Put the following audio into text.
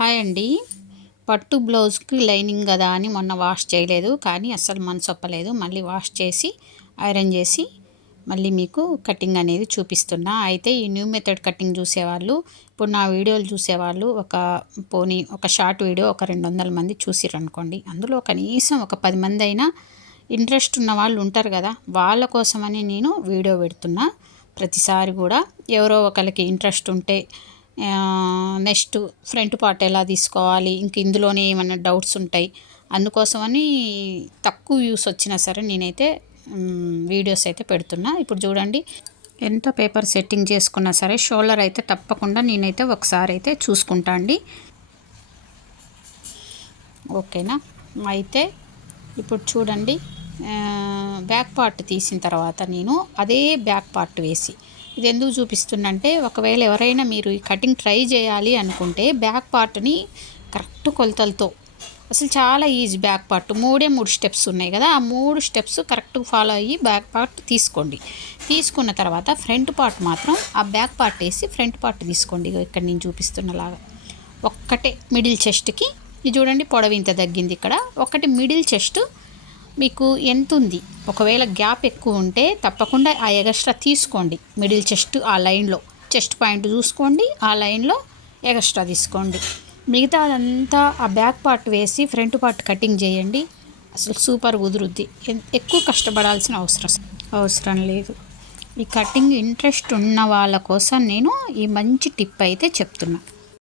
Hi అండి. పట్టు బ్లౌజ్కి లైనింగ్ కదా అని మొన్న వాష్ చేయలేదు, కానీ అస్సలు మనసు ఒప్పలేదు. మళ్ళీ వాష్ చేసి ఐరన్ చేసి మళ్ళీ మీకు కటింగ్ అనేది చూపిస్తున్నా. అయితే ఈ న్యూ మెథడ్ కటింగ్ చూసేవాళ్ళు, ఇప్పుడు నా వీడియోలు చూసేవాళ్ళు ఒక షార్ట్ వీడియో ఒక 200 మంది చూసిరనుకోండి, అందులో కనీసం ఒక 10 మంది అయినా ఇంట్రెస్ట్ ఉన్న వాళ్ళు ఉంటారు కదా, వాళ్ళ కోసమని నేను వీడియో పెడుతున్నా. ప్రతిసారి కూడా ఎవరో ఒకరికి ఇంట్రెస్ట్ ఉంటే నెక్స్ట్ ఫ్రంట్ పార్ట్ ఎలా తీసుకోవాలి, ఇంక ఇందులోనే ఏమైనా డౌట్స్ ఉంటాయి, అందుకోసమని తక్కువ వ్యూస్ వచ్చినా సరే నేనైతే వీడియోస్ అయితే పెడుతున్నా. ఇప్పుడు చూడండి, ఎంత పేపర్ సెట్టింగ్ చేసుకున్నా సరే షోల్డర్ అయితే తప్పకుండా నేనైతే ఒకసారి అయితే చూసుకుంటా అండి. ఓకేనా? అయితే ఇప్పుడు చూడండి, బ్యాక్ పార్ట్ తీసిన తర్వాత నేను అదే బ్యాక్ పార్ట్ వేసి, ఇది ఎందుకు చూపిస్తుందంటే, ఒకవేళ ఎవరైనా మీరు ఈ కటింగ్ ట్రై చేయాలి అనుకుంటే బ్యాక్ పార్ట్ని కరెక్ట్ కొలతలతో, అసలు చాలా ఈజీ. బ్యాక్ పార్ట్ 3 స్టెప్స్ ఉన్నాయి కదా, ఆ 3 స్టెప్స్ కరెక్ట్గా ఫాలో అయ్యి బ్యాక్ పార్ట్ తీసుకోండి. తీసుకున్న తర్వాత ఫ్రంట్ పార్ట్ మాత్రం ఆ బ్యాక్ పార్ట్ వేసి ఫ్రంట్ పార్ట్ తీసుకోండి. ఇక్కడ నేను చూపిస్తున్నలాగా ఒక్కటే మిడిల్ చెస్ట్కి, ఇది చూడండి పొడవు ఇంత తగ్గింది. ఇక్కడ ఒకటి మిడిల్ చెస్ట్ మీకు ఎంత ఉంది, ఒకవేళ గ్యాప్ ఎక్కువ ఉంటే తప్పకుండా ఆ ఎగస్ట్రా తీసుకోండి. మిడిల్ చెస్ట్ ఆ లైన్లో చెస్ట్ పాయింట్ చూసుకోండి, ఆ లైన్లో ఎగస్ట్రా తీసుకోండి. మిగతా అదంతా ఆ బ్యాక్ పార్ట్ వేసి ఫ్రంట్ పార్ట్ కటింగ్ చేయండి. అసలు సూపర్ కుదురుద్ది. ఎక్కువ కష్టపడాల్సిన అవసరం లేదు. ఈ కటింగ్ ఇంట్రెస్ట్ ఉన్న వాళ్ళ కోసం నేను ఈ మంచి టిప్ అయితే చెప్తున్నా.